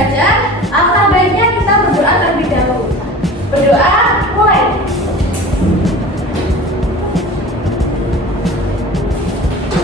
belajar, alangkah baiknya kita berdoa terlebih dahulu. Berdoa, mulai.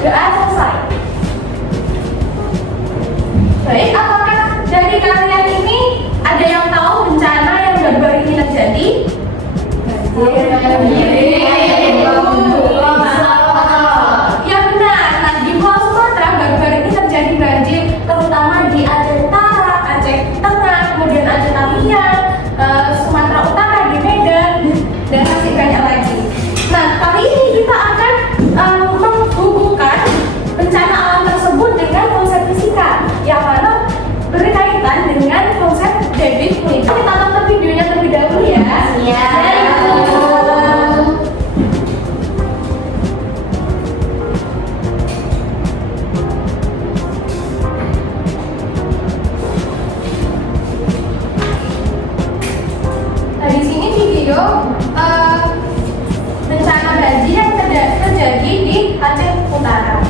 Doa selesai. Baik, apakah dari kalian ini ada yang tahu bencana yang baru-baru ini terjadi? Ya benar. Nah, di Pulau Sumatera baru-baru ini terjadi banjir, terutama di Aceh Utara, Aceh Tengah, kemudian Aceh Tamiang, Sumatera Utara, di Medan, dan masih banyak lagi. Nah, kali ini kita akan menghubungkan bencana alam tersebut dengan konsep fisika, yang mana berkaitan dengan konsep debit fluid. Kita tonton videonya terlebih dahulu ya. Iya. Nah, di sini video bencana banjir yang terjadi di Aceh Utara.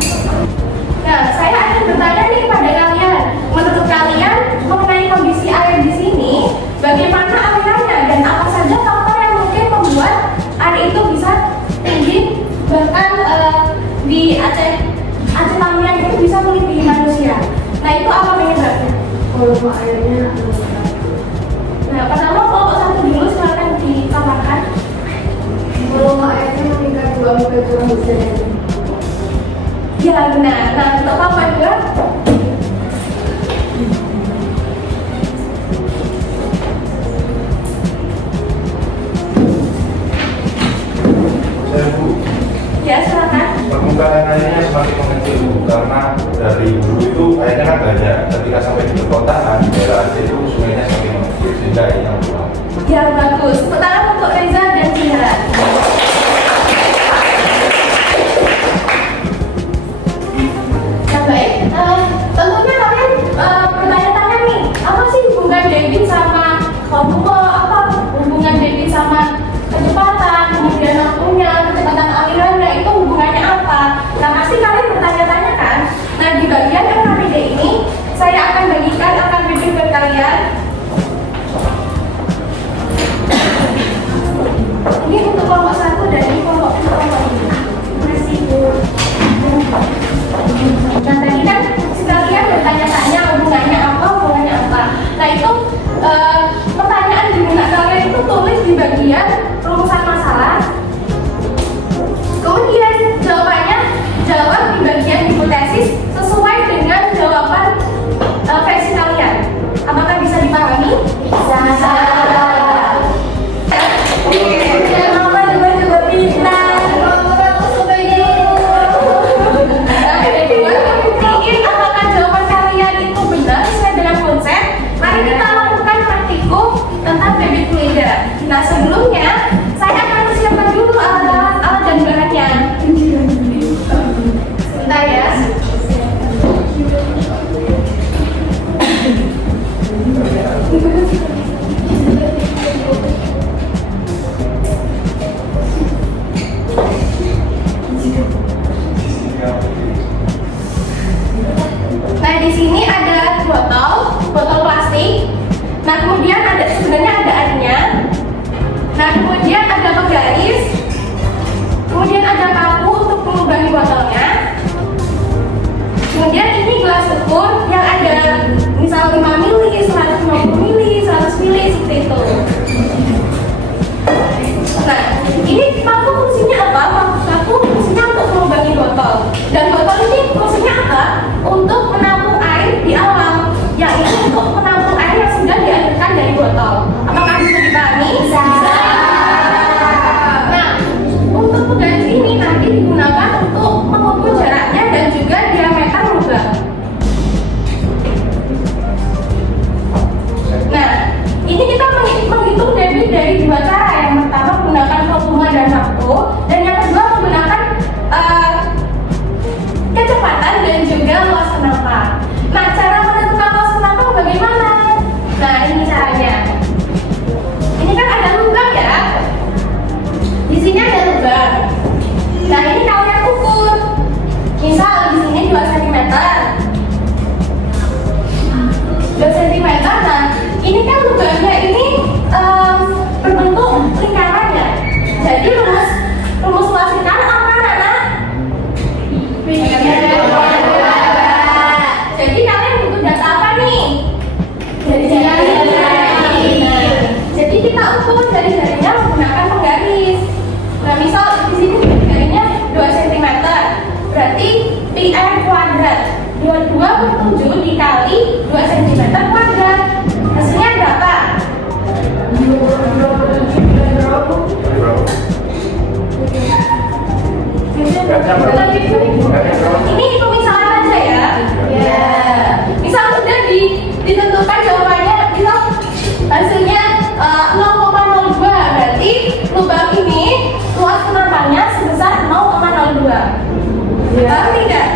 Nah, saya akan bertanya nih kepada kalian, menurut kalian mengenai kondisi air di sini, bagaimana alirannya dan apa saja faktor yang mungkin membuat air itu bisa tinggi, bahkan di Aceh Tamiang itu bisa melebihi manusia. Nah, itu apa penyebabnya? Volume airnya Nah, pertama kelompok satu dulu silakan ditambahkan. volume airnya meningkat 2 meter curah hujan ini. Ya benar. Nah, untuk kelompok dua, Saya Bu, ya silakan. permukaan airnya semakin mengecil Bu, karena dari dulu itu airnya kan banyak. Ketika sampai di perkotaan, daerah Aceh itu sungainya semakin mengecil, sehingga airnya kurang. Ya bagus. Pertama untuk Reza dan Jihan. Nah, baik. Tentunya kalian bertanya-tanya nih, apa sih hubungan debit sama volume, apa hubungan debit sama kecepatan, kemudian waktunya, kecepatan alirannya, itu hubungannya apa? Nah, pasti kalian bertanya-tanya kan? Nah, di bagian RKPD ini, saya akan bagikan RKPD ke kalian. kan lubangnya ini berbentuk lingkaran ya. Jadi rumus luas lingkaran apa anak? Jadi kalian butuh data apa nih? Jari-jari. Jadi kita ukur jari-jarinya menggunakan penggaris. Nah, misal di sini jarinya 2 cm, berarti pi kuadrat 22/7 dikali 2 cm kuadrat. Hasilnya berapa? Ini pemisahan aja ya. Misal sudah ditentukan jawabannya, misal hasilnya 0,02, berarti lubang ini luas penampangnya sebesar 0,02. Paham tidak?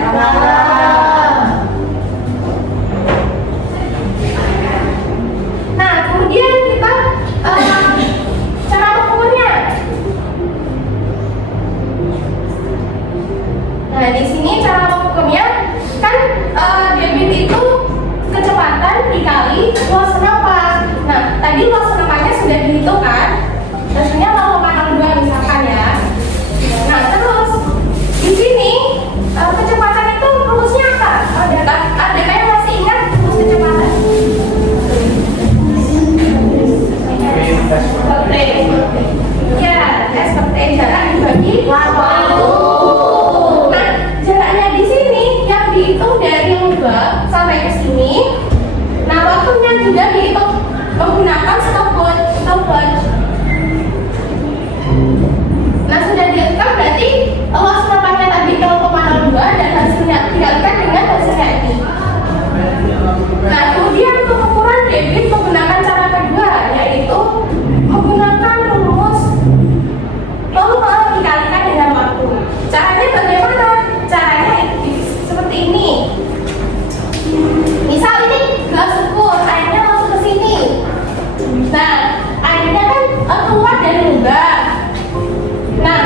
Nah, kemudian kita cara mengukurnya. Nah, di sini cara mengukurnya kan debit itu kecepatan dikali luas penampang. Nah, tadi luas penampangnya sudah dihitung kan? Hasilnya 0,02 misalkan ya. Nah, terus di sini kecepatan itu rumusnya apa? Ada yang masih ingat rumus kecepatan? Ya, S per T, jarak dibagi waktu. Nah, jaraknya di sini yang dihitung dari lubang sampai ke sini. Nah, waktunya juga dihitung menggunakan stopwatch. Nah, sudah dihitung berarti luas penampangnya tadi 0,02 dan hasilnya dikalikan dengan hasilnya ini. Nah, kemudian untuk ukuran debit menggunakan cara kedua, yaitu menggunakan rumus volume dikalikan dengan waktu. Caranya bagaimana? Caranya seperti ini. Misal ini gelas ukur, airnya masuk ke sini. Nah, airnya kan keluar dari lubang. Nah,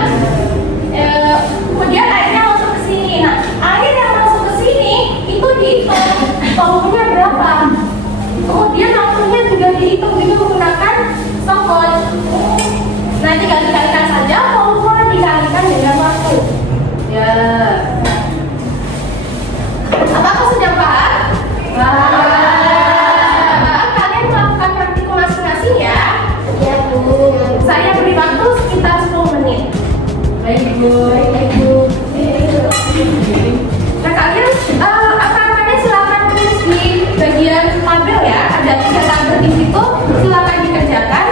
kemudian airnya masuk ke sini. Nah, air yang masuk ke sini itu dihitung volumenya berapa. Kemudian waktunya juga dihitung itu menggunakan stopwatch. Nah, tinggal dikalikan saja volume dikalikan dengan waktu. Ya. Apakah sudah paham? Kalian melakukan praktikum masing-masing ya? Ya, Bu. Saya beri waktu sekitar 10 menit. Baik, Bu. Nah, kalian apa-apanya silakan tulis di bagian tabel ya. Ada 3 tabel di situ, silakan dikerjakan.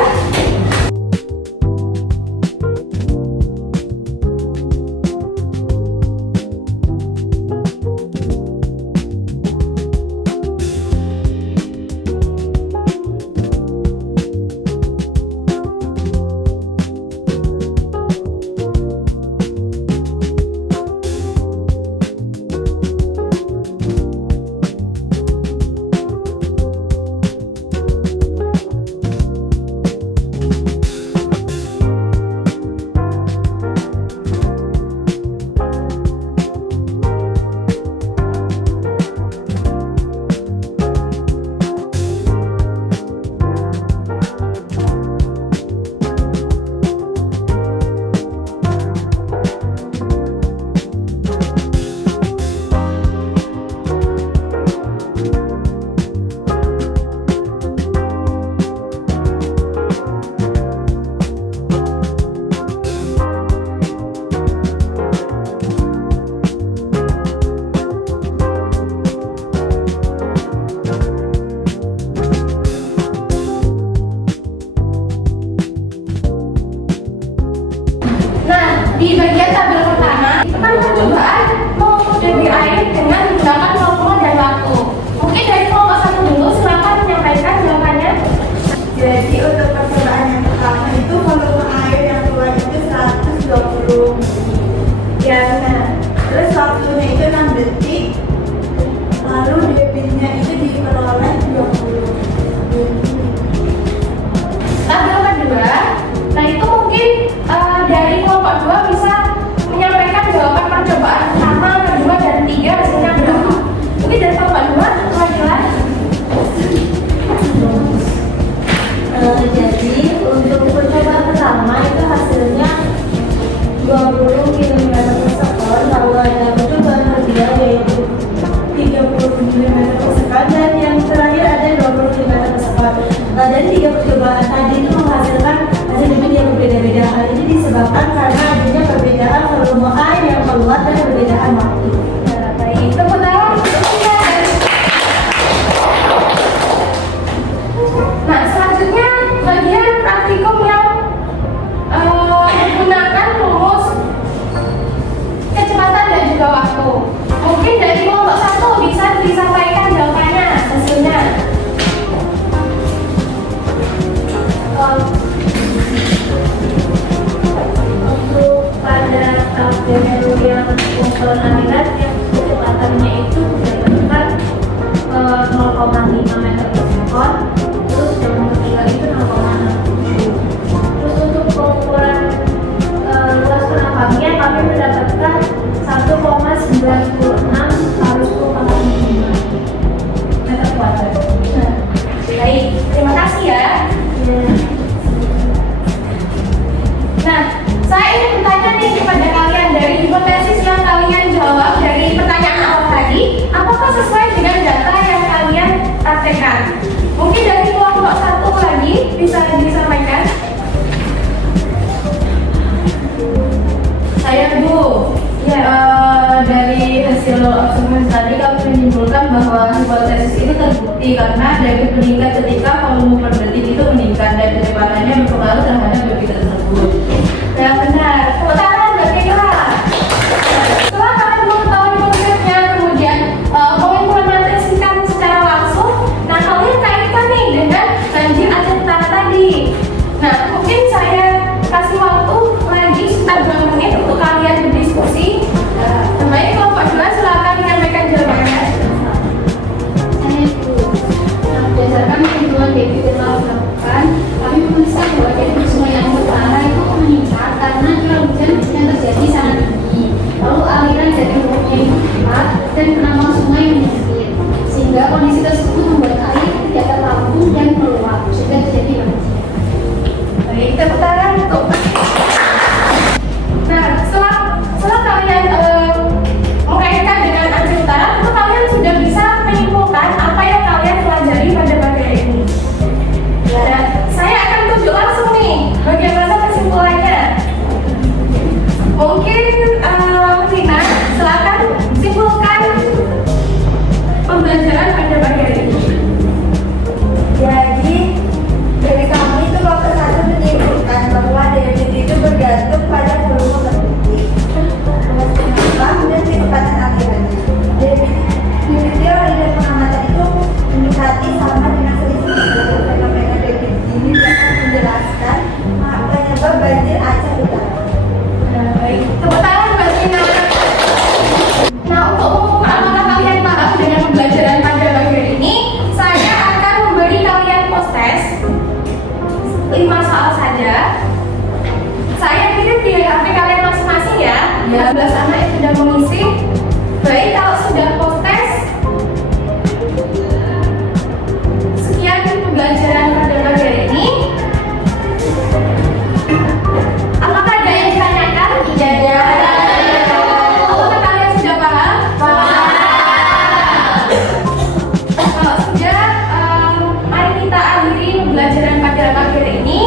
kasih ya. Nah, saya ingin bertanya nih kepada kalian dari hipotesis yang kalian jawab dari pertanyaan awal tadi, apakah sesuai dengan data yang kalian praktekkan? Mungkin dari kelompok satu lagi bisa disampaikan. Saya Bu, Ya, dari hasil observasi tadi kami menyimpulkan bahwa hipotesis itu terbukti karena debit meningkat ketika volume per detik itu meningkat dan kecepatannya berpengaruh terhadap debit tersebut. yang benar. Tepuk tangan berarti keras. Setelah kalian mengetahui konsepnya, kemudian mengimplementasikan secara langsung, nah kalian kaitkan nih dengan banjir Aceh Utara tadi. Nah, mungkin saya kasih waktu lagi sekitar 2 menit untuk kalian berdiskusi. Namanya kelompok 2, silakan menyampaikan jawabannya. Saya Bu, nah, berdasarkan perhitungan debit yang telah dilakukan, kami menuliskan bahwa debit Sungai Aceh Utara itu meningkat karena curah hujan yang terjadi sangat tinggi, lalu aliran dari hulunya yang cepat dan penambang sungai yang menyempit, sehingga kondisi tersebut membuat air tidak tertampung dan meluap, sehingga terjadi banjir. Baik, tepuk tangan untuk. Nah, setelah kalian mengaitkan dengan Aceh Utara, itu kalian sudah bisa menyimpulkan apa yang kalian pelajari pada materi ini. Dan saya akan tunjuk langsung nih bagaimana kesimpulannya. Mungkin Rina, silakan simpulkan pembelajaran pada materi ini. Jadi dari kami itu kelompok satu menyimpulkan bahwa debit itu bergantung pada volume pendetik, penambang dan kecepatan alirannya. Debit teori dan pengamatan itu mendekati sama dengan selisih fenomena debit ini dapat menjelaskan penyebab banjir Aceh Utara. Baik, tepuk tangan buat Rina. Nah, untuk membuka apakah kalian paham dengan pembelajaran pada bagian ini, saya akan memberi kalian post test 5 soal saja. Saya kirim di HP kalian masing-masing ya. 12 anak yang sudah mengisi. Baik, kalau sudah post test, sekian pembelajaran pada bagian ini. Apakah ada yang ditanyakan? Iya. Apakah kalian sudah paham? Kalau sudah, mari kita akhiri pembelajaran pada materi ini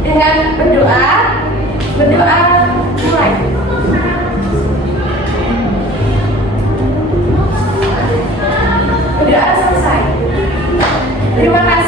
dengan berdoa. Berdoa mulai. Berdoa selesai. Terima kasih.